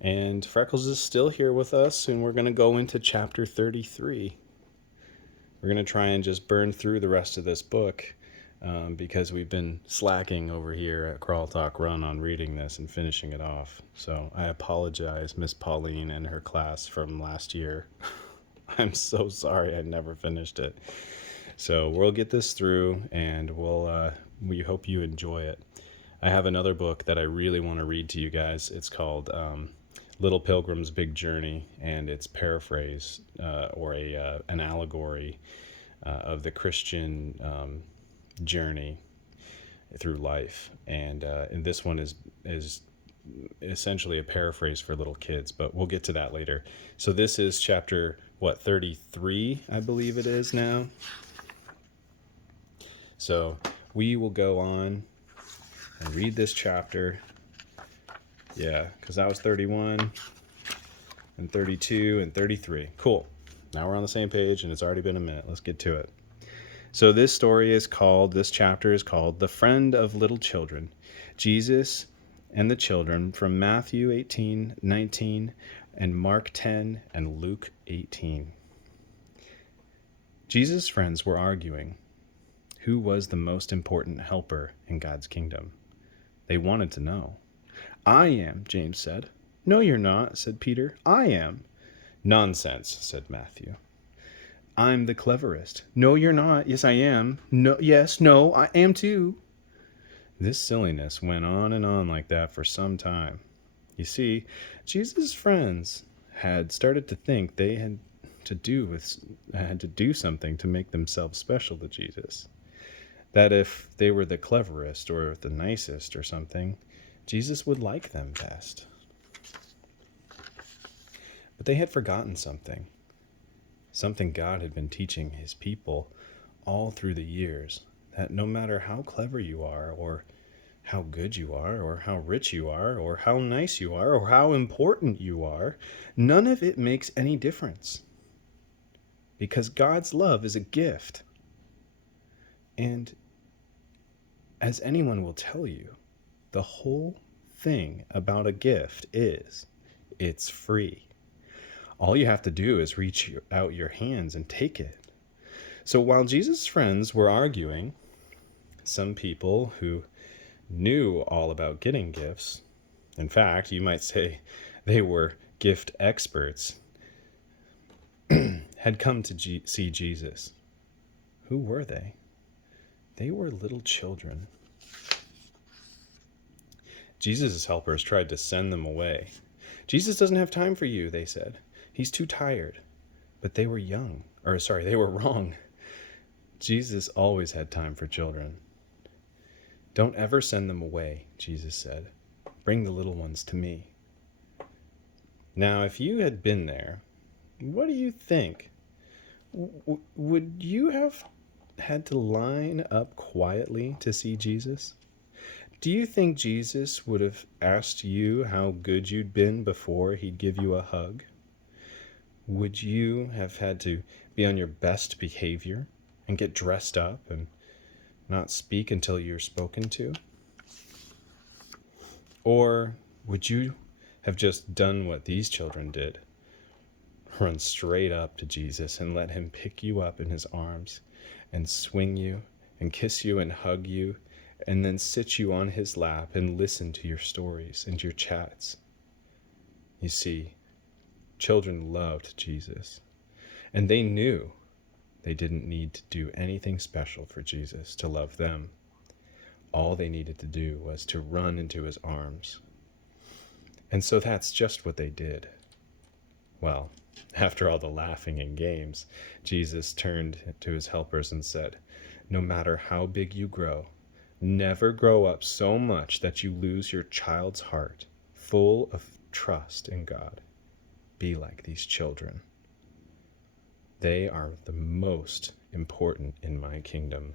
And Freckles is still here with us, and we're going to go into chapter 33. We're going to try and just burn through the rest of this book because we've been slacking over here at Crawl Talk Run on reading this and finishing it off. So I apologize, Miss Pauline and her class from last year. I'm so sorry I never finished it. So we'll get this through, and we hope you enjoy it. I have another book that I really want to read to you guys. It's called Little Pilgrim's Big Journey, and it's paraphrase or an allegory of the Christian journey through life. And this one is essentially a paraphrase for little kids, but we'll get to that later. So this is chapter 33, I believe it is now. So we will go on and read this chapter. Yeah, because that was 31 and 32 and 33. Cool. Now we're on the same page, and it's already been a minute. Let's get to it. So this chapter is called The Friend of Little Children, Jesus and the Children, from Matthew 18:19 and Mark 10 and Luke 18. Jesus' friends were arguing who was the most important helper in God's kingdom. They wanted to know. I am, James said. No, you're not, said Peter. I am. Nonsense, said Matthew. I'm the cleverest. No, you're not. Yes, I am. No, yes, no, I am too. This silliness went on and on like that for some time. You see, Jesus' friends had started to think they had to do something to make themselves special to Jesus. That if they were the cleverest or the nicest or something, Jesus would like them best. But they had forgotten something God had been teaching his people all through the years, that no matter how clever you are, or how good you are, or how rich you are, or how nice you are, or how important you are, none of it makes any difference. Because God's love is a gift. And as anyone will tell you, the whole thing about a gift is it's free. All you have to do is reach out your hands and take it. So while Jesus' friends were arguing, some people who knew all about getting gifts, in fact, you might say they were gift experts, had come to see Jesus. Who were they? They were little children. Jesus' helpers tried to send them away. Jesus doesn't have time for you, they said. He's too tired. But they were they were wrong. Jesus always had time for children. Don't ever send them away, Jesus said. Bring the little ones to me. Now, if you had been there, what do you think? Would you have had to line up quietly to see Jesus? Do you think Jesus would have asked you how good you'd been before he'd give you a hug? Would you have had to be on your best behavior and get dressed up and not speak until you're spoken to? Or would you have just done what these children did? Run straight up to Jesus and let him pick you up in his arms and swing you and kiss you and hug you and then sit you on his lap and listen to your stories and your chats. You see, children loved Jesus, and they knew they didn't need to do anything special for Jesus to love them. All they needed to do was to run into his arms. And so that's just what they did. Well, after all the laughing and games, Jesus turned to his helpers and said, "No matter how big you grow, never grow up so much that you lose your child's heart, full of trust in God. Be like these children. They are the most important in my kingdom."